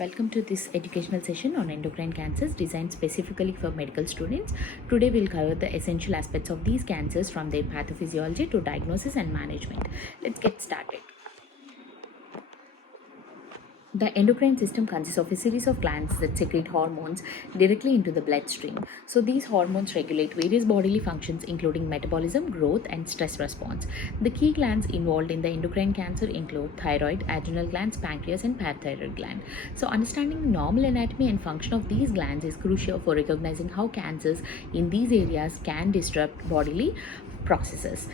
Welcome to this educational session on endocrine cancers designed specifically for medical students. Today we'll cover the essential aspects of these cancers from their pathophysiology to diagnosis and management. Let's get started. The endocrine system consists of a series of glands that secrete hormones directly into the bloodstream. So these hormones regulate various bodily functions including metabolism, growth, and stress response. The key glands involved in the endocrine cancer include thyroid, adrenal glands, pancreas, and parathyroid gland. So understanding the normal anatomy and function of these glands is crucial for recognizing how cancers in these areas can disrupt bodily processes.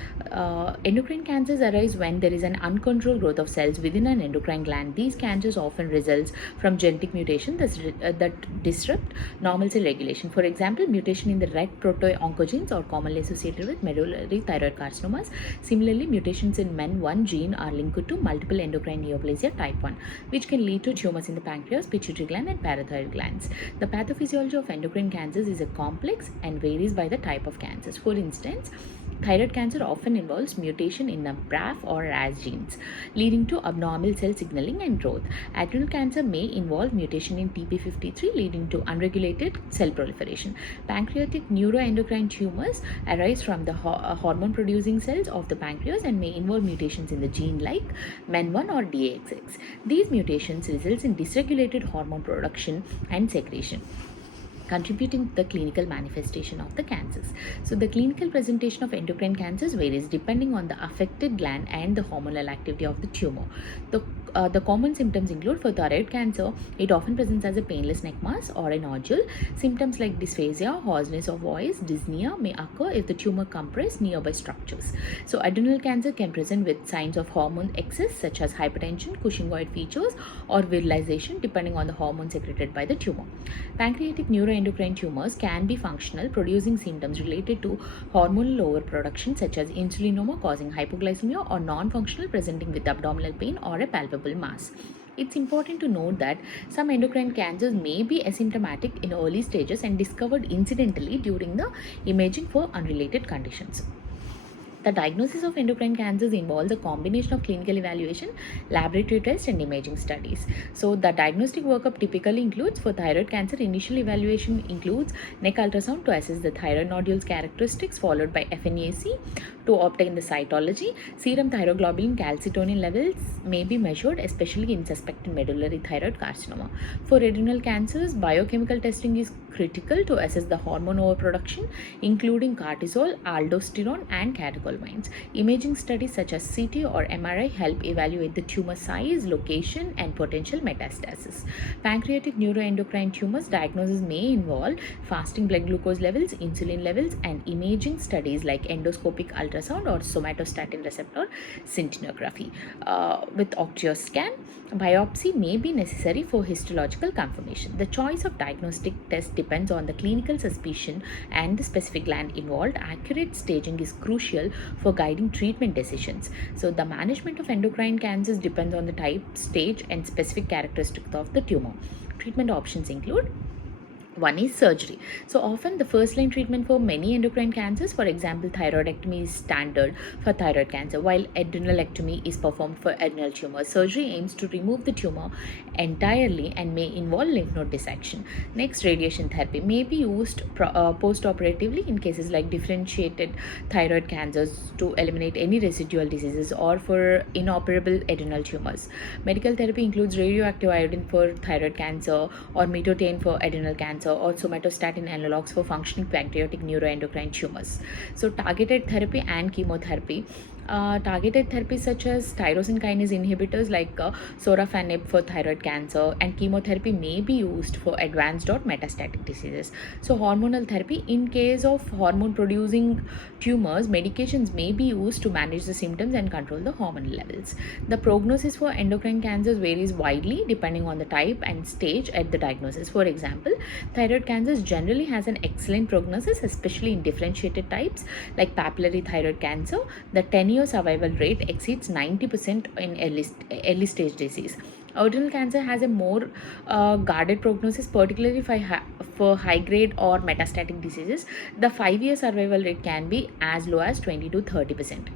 Endocrine cancers arise when there is an uncontrolled growth of cells within an endocrine gland. These cancers often result from genetic mutation that disrupt normal cell regulation. For example, mutation in the red proto-oncogenes are commonly associated with medullary thyroid carcinomas. Similarly, mutations in MEN1 gene are linked to multiple endocrine neoplasia type 1, which can lead to tumors in the pancreas, pituitary gland, and parathyroid glands. The pathophysiology of endocrine cancers is a complex and varies by the type of cancers. For instance, thyroid cancer often involves mutation in the BRAF or RAS genes, leading to abnormal cell signaling and growth. Adrenal cancer may involve mutation in TP53, leading to unregulated cell proliferation. Pancreatic neuroendocrine tumors arise from the hormone-producing cells of the pancreas and may involve mutations in the gene like MEN1 or DAXX. These mutations result in dysregulated hormone production and secretion, contributing to the clinical manifestation of the cancers. So the clinical presentation of endocrine cancers varies depending on the affected gland and the hormonal activity of the tumor. The common symptoms include, for thyroid cancer, it often presents as a painless neck mass or a nodule. Symptoms like dysphagia, hoarseness of voice, dyspnea may occur if the tumor compresses nearby structures. So adrenal cancer can present with signs of hormone excess such as hypertension, Cushingoid features, or virilization depending on the hormone secreted by the tumor. Pancreatic neuroendocrine tumors can be functional, producing symptoms related to hormonal overproduction such as insulinoma causing hypoglycemia, or non-functional, presenting with abdominal pain or a palpable mass. It's important to note that some endocrine cancers may be asymptomatic in early stages and discovered incidentally during the imaging for unrelated conditions. The diagnosis of endocrine cancers involves a combination of clinical evaluation, laboratory tests, and imaging studies. So, the diagnostic workup typically includes, for thyroid cancer, initial evaluation includes neck ultrasound to assess the thyroid nodules characteristics, followed by FNAC to obtain the cytology. Serum thyroglobulin calcitonin levels may be measured, especially in suspected medullary thyroid carcinoma. For adrenal cancers, biochemical testing is critical to assess the hormone overproduction, including cortisol, aldosterone, and catecholamines. Imaging studies such as CT or MRI help evaluate the tumor size, location, and potential metastasis. Pancreatic neuroendocrine tumors diagnosis may involve fasting blood glucose levels, insulin levels, and imaging studies like endoscopic ultrasound or somatostatin receptor scintigraphy. With octoscan, biopsy may be necessary for histological confirmation. The choice of diagnostic test depends on the clinical suspicion and the specific gland involved. Accurate staging is crucial for guiding treatment decisions. So the management of endocrine cancers depends on the type, stage, and specific characteristics of the tumor. Treatment options include: one is surgery. So often the first line treatment for many endocrine cancers, for example, thyroidectomy is standard for thyroid cancer, while adrenalectomy is performed for adrenal tumors. Surgery aims to remove the tumor entirely and may involve lymph node dissection. Next, radiation therapy may be used post-operatively in cases like differentiated thyroid cancers to eliminate any residual diseases, or for inoperable adrenal tumors. Medical therapy includes radioactive iodine for thyroid cancer, or metotane for adrenal cancer, or somatostatin analogs for functioning pancreatic neuroendocrine tumors. So targeted therapy and chemotherapy. Targeted therapies such as tyrosine kinase inhibitors like sorafenib for thyroid cancer, and chemotherapy may be used for advanced or metastatic diseases. So hormonal therapy, in case of hormone producing tumors, medications may be used to manage the symptoms and control the hormone levels. The prognosis for endocrine cancers varies widely depending on the type and stage at the diagnosis. For example, thyroid cancers generally has an excellent prognosis, especially in differentiated types like papillary thyroid cancer. The 10-year survival rate exceeds 90% in early stage disease. Adrenal cancer has a more guarded prognosis, particularly for high grade or metastatic diseases. The 5-year survival rate can be as low as 20 to 30%.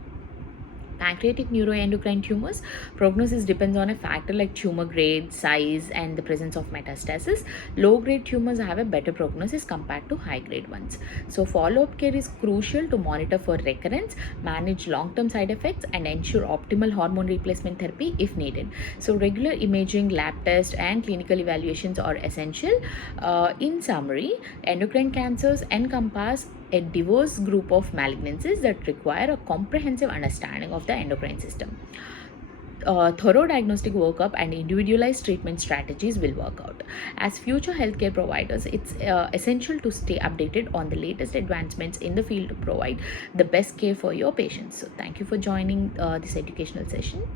pancreatic neuroendocrine tumors, prognosis depends on a factor like tumor grade, size, and the presence of metastasis. Low grade tumors have a better prognosis compared to high grade ones. So, follow up care is crucial to monitor for recurrence, manage long term side effects, and ensure optimal hormone replacement therapy if needed. So, regular imaging, lab tests, and clinical evaluations are essential. In summary, endocrine cancers encompass a diverse group of malignancies that require a comprehensive understanding of the endocrine system. Thorough diagnostic workup and individualized treatment strategies will work out. As future healthcare providers, it's essential to stay updated on the latest advancements in the field to provide the best care for your patients. So, thank you for joining this educational session.